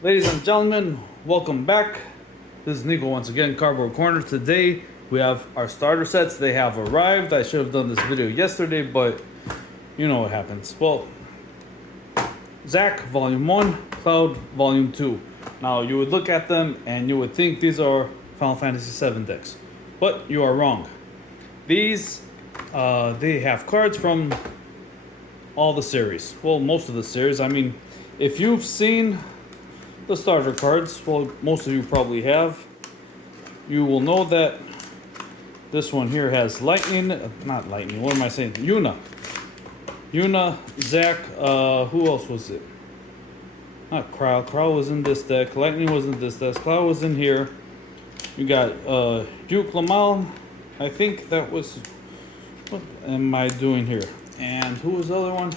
Ladies and gentlemen, welcome back. This is Nico once again, Cardboard Corner. Today we have our starter sets. They have arrived. I should have done this video yesterday, but you know what happens. Well, Zach Vol.1, Cloud Vol.2. Now you would look at them and you would think these are Final Fantasy VII decks, but you are wrong. These they have cards from all the series. Well, most of the series. I mean, if you've seen the starter cards, well, most of you probably have, you will know that this one here has not Lightning, what am I saying? Yuna, Zack, who else was it? Not Crow was in this deck, Lightning was in this deck, Cloud was in here. You got Duke Lamal, I think that was, what am I doing here? And who was the other one?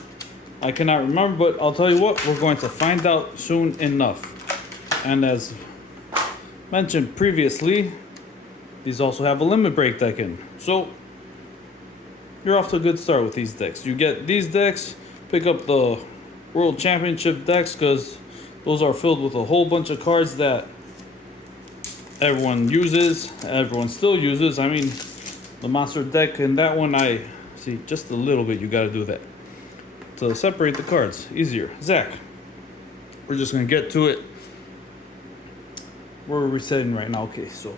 I cannot remember, but I'll tell you what, we're going to find out soon enough. And as mentioned previously, these also have a limit break deck in. So you're off to a good start with these decks. You get these decks, pick up the World Championship decks, because those are filled with a whole bunch of cards that everyone still uses. I mean, the monster deck in that one, I see just a little bit, you got to do that to separate the cards easier. Zach, we're just going to get to it. We're resetting right now. Okay, so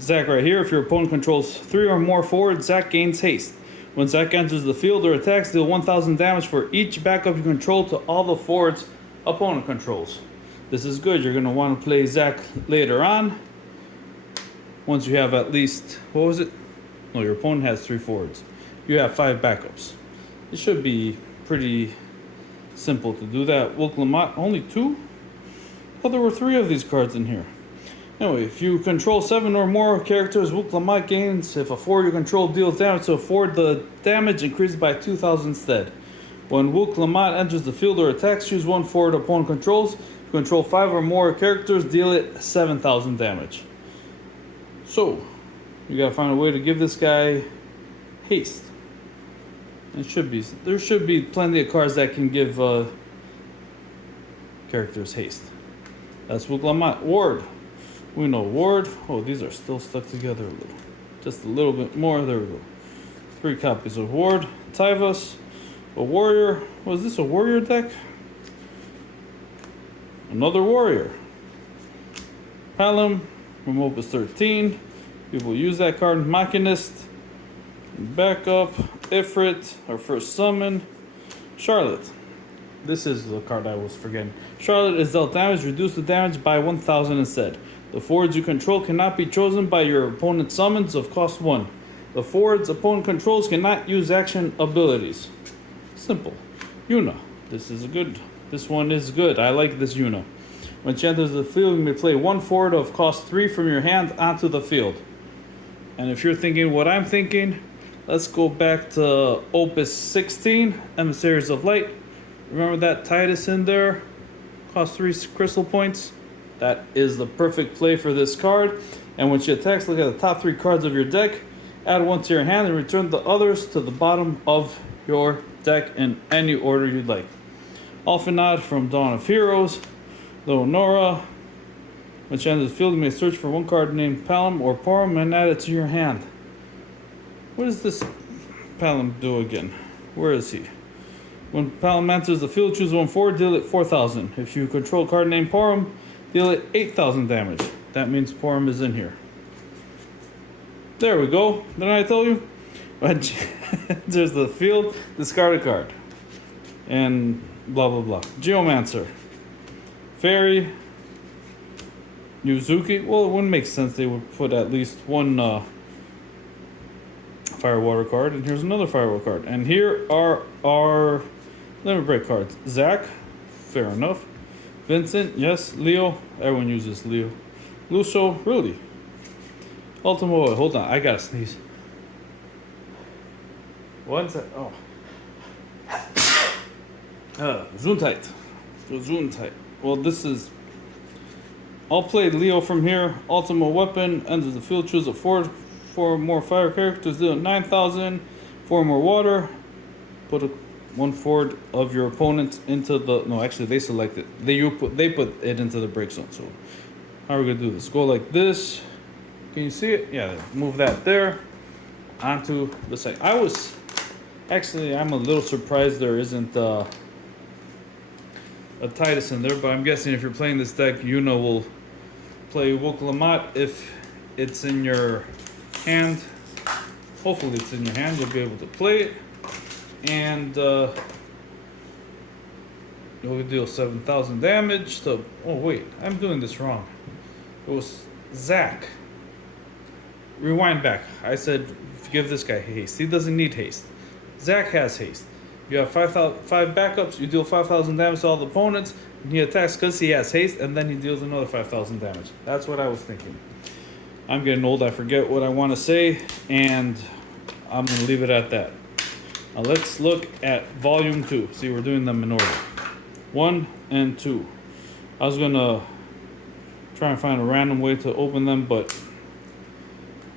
Zach right here. If your opponent controls 3 or more forwards, Zach gains haste. When Zach enters the field or attacks, deal 1,000 damage for each backup you control to all the forwards opponent controls. This is good. You're going to want to play Zach later on. Once you have at least, what was it? No, your opponent has 3 forwards. You have 5 backups. It should be pretty simple to do that. Wilk Lamont, only 2? Oh, there were 3 of these cards in here. Anyway, if you control 7 or more characters, Wilk Lamont gains. If a forward you control deals damage to a forward, the damage increases by 2,000 instead. When Wilk Lamont enters the field or attacks, choose one forward opponent controls. If you control 5 or more characters, deal it 7,000 damage. So, you gotta find a way to give this guy haste. There should be plenty of cards that can give characters haste. That's Wilk Lamont. Ward. We know Ward. Oh, these are still stuck together a little. Just a little bit more. There we go. 3 copies of Ward. Tyvus. A warrior. Was this a warrior deck? Another warrior. Palom from Opus 13. People use that card. Machinist. Backup. Ifrit. Our first summon. Charlotte. This is the card I was forgetting. Charlotte is dealt damage. Reduce the damage by 1,000 instead. The forwards you control cannot be chosen by your opponent's summons of cost 1. The forwards opponent controls cannot use action abilities. Simple. Yuna. This one is good. I like this Yuna. When she enters the field, you may play 1 forward of cost 3 from your hand onto the field. And if you're thinking what I'm thinking, let's go back to Opus 16, Emissaries of Light. Remember that Titus in there? Cost 3 crystal points. That is the perfect play for this card. And when she attacks, look at the top 3 cards of your deck. Add 1 to your hand and return the others to the bottom of your deck in any order you'd like. Alphanod from Dawn of Heroes. Leonora. When she enters the field, you may search for 1 card named Palom or Porum and add it to your hand. What does this Palom do again? Where is he? When Palom enters the field, choose 1 forward, deal it 4,000. If you control a card named Porum, deal it 8,000 damage. That means Porum is in here. There we go. Didn't I tell you? When she enters the field, discard a card. And blah blah blah. Geomancer. Fairy. Yuzuki. Well, it wouldn't make sense they would put at least 1 Firewater card. And here's another Firewater card. And here are our limit break cards. Zach. Fair enough. Vincent, yes. Leo, everyone uses Leo. Luso, really. Ultimo, hold on, I gotta sneeze. One sec, oh. Gesundheit. Well, this is, I'll play Leo from here. Ultimo weapon, enters the field, choose a 4 more fire characters, deal 9,000. 4 more water, put a one forward of your opponent into the. No, actually, they select it. They put it into the break zone. So, how are we gonna do this? Go like this. Can you see it? Yeah. Move that there onto the side. I'm a little surprised there isn't a Titus in there, but I'm guessing if you're playing this deck, will play Wuk-Lamat if it's in your hand. Hopefully it's in your hand, you'll be able to play it. And you'll deal 7,000 damage to... Oh wait, I'm doing this wrong. It was Zach. Rewind back. I said give this guy haste. He doesn't need haste. Zach has haste. You have 5 backups, you deal 5,000 damage to all the opponents, and he attacks because he has haste, and then he deals another 5,000 damage. That's what I was thinking. I'm getting old, I forget what I want to say, and I'm going to leave it at that. Now let's look at Volume 2. See, we're doing them in order. 1 and 2. I was going to try and find a random way to open them, but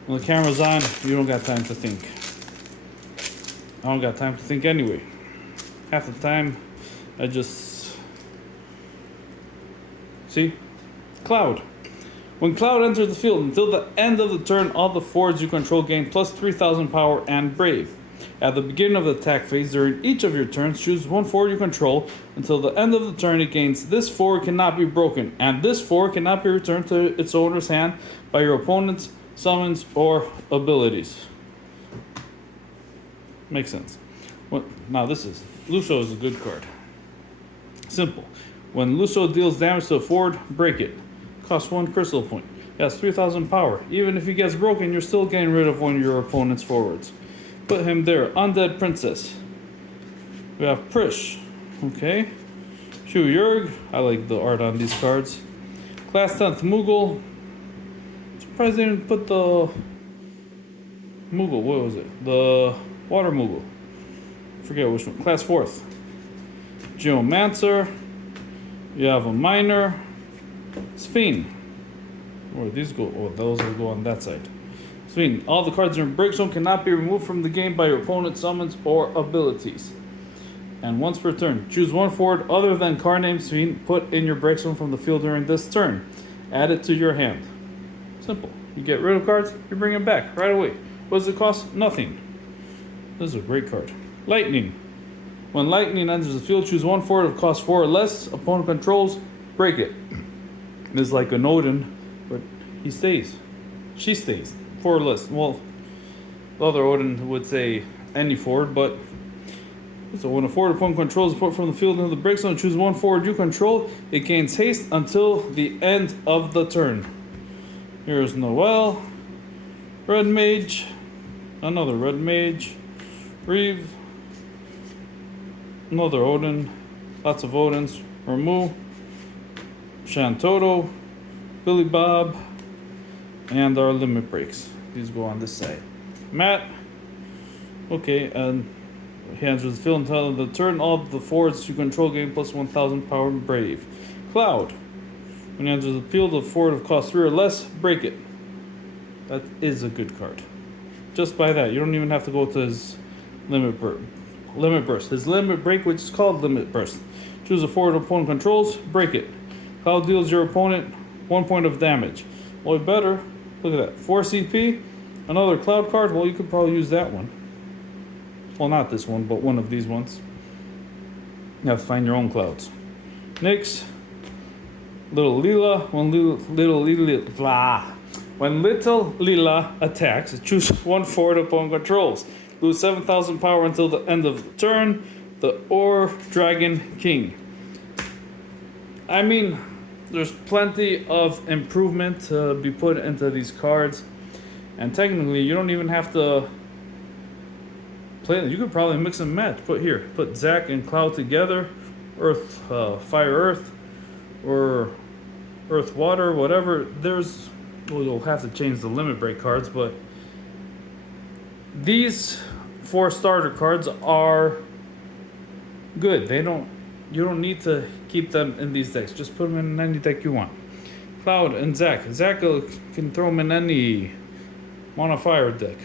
when the camera's on, you don't got time to think. I don't got time to think anyway. Half the time, I just... See? Cloud. When Cloud enters the field, until the end of the turn, all the forwards you control gain plus 3,000 power and Brave. At the beginning of the attack phase, during each of your turns, choose one forward you control. Until the end of the turn, it gains this forward cannot be broken, and this forward cannot be returned to its owner's hand by your opponent's summons or abilities. Makes sense. Now Luso is a good card. Simple. When Luso deals damage to a forward, break it. Costs 1 crystal point. It has 3,000 power. Even if he gets broken, you're still getting rid of one of your opponent's forwards. Put him there. Undead Princess. We have Prish. Okay. Shu Yurg. I like the art on these cards. Class 10th Moogle. Surprised they didn't put the Moogle. What was it? The Water Moogle. Forget which one. Class 4th. Geomancer. You have a Miner. Sphene. Where do these go? Oh, those will go on that side. Sphene. All the cards in break zone cannot be removed from the game by your opponent's summons or abilities. And once per turn, choose one forward other than card named Sphene put in your break zone from the field during this turn. Add it to your hand. Simple. You get rid of cards, you bring them back right away. What does it cost? Nothing. This is a great card. Lightning. When Lightning enters the field, choose one forward of cost 4 or less. Opponent controls, break it. This is like an Odin, but he stays. She stays. 4 or less. Well, the other Odin would say any forward, but so when a forward opponent controls a put from the field into the break zone, choose one forward you control. It gains haste until the end of the turn. Here's Noel. Red Mage. Another Red Mage. Reeve. Another Odin. Lots of Odins. Ramu. Shantoto. Billy Bob. And our limit breaks. These go on this side. Matt. Okay, and he enters the field until the turn. All the forwards you control gain plus 1,000 power and Brave. Cloud. When he enters the field, the forward of cost 3 or less, break it. That is a good card. Just by that, you don't even have to go to his limit burst. His limit break, which is called limit burst. Choose a forward opponent controls, break it. Cloud deals your opponent 1 point of damage. Well, better. Look at that. 4 CP. Another Cloud card. Well, you could probably use that one. Well, not this one, but one of these ones. You have to find your own Clouds. Nyx. Little Leela. When Little Leela attacks, choose one forward opponent controls. Lose 7,000 power until the end of the turn. The Ore Dragon King. I mean, there's plenty of improvement to be put into these cards. And technically, you don't even have to play them. You could probably mix and match. Put Zac and Cloud together. Earth, Fire Earth. Or Earth Water, whatever. Well, you'll have to change the limit break cards, but these 4 starter cards are good. You don't need to keep them in these decks. Just put them in any deck you want. Cloud and Zac. Zac can throw them in any Mono Fire deck.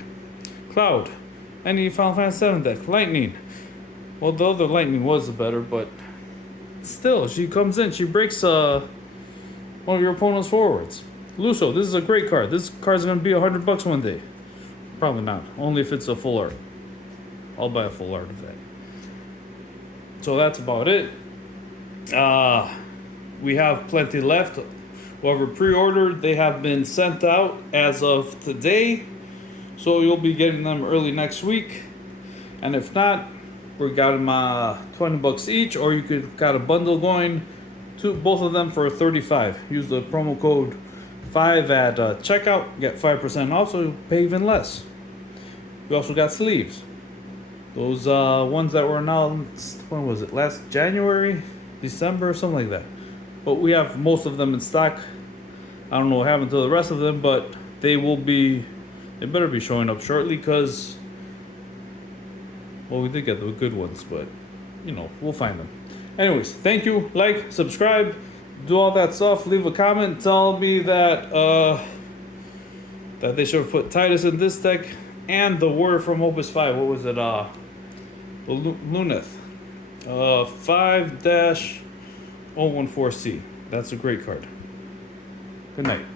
Cloud, any Final Fantasy VII deck. Lightning, Well, the other Lightning was the better, but still, she comes in, she breaks one of your opponent's forwards. Luso, this is a great card. This card's gonna be $100 one day. Probably not. Only if it's a full art. I'll buy a full art of that. So that's about it. We have plenty left. Whoever pre-ordered, they have been sent out as of today. So you'll be getting them early next week. And if not, we got them $20 each, or you could got a bundle going to both of them for $35. Use the promo code 5 at checkout, get 5% off, so you pay even less. We also got sleeves. Those ones that were announced, when was it? Last January, December, something like that. But we have most of them in stock. I don't know what happened to the rest of them, but they better be showing up shortly, because, well, we did get the good ones, but, you know, we'll find them. Anyways, thank you. Like, subscribe, do all that stuff. Leave a comment. Tell me that that they should have put Titus in this deck. And the word from Opus 5. What was it? Luneth. 5-014C. That's a great card. Good night.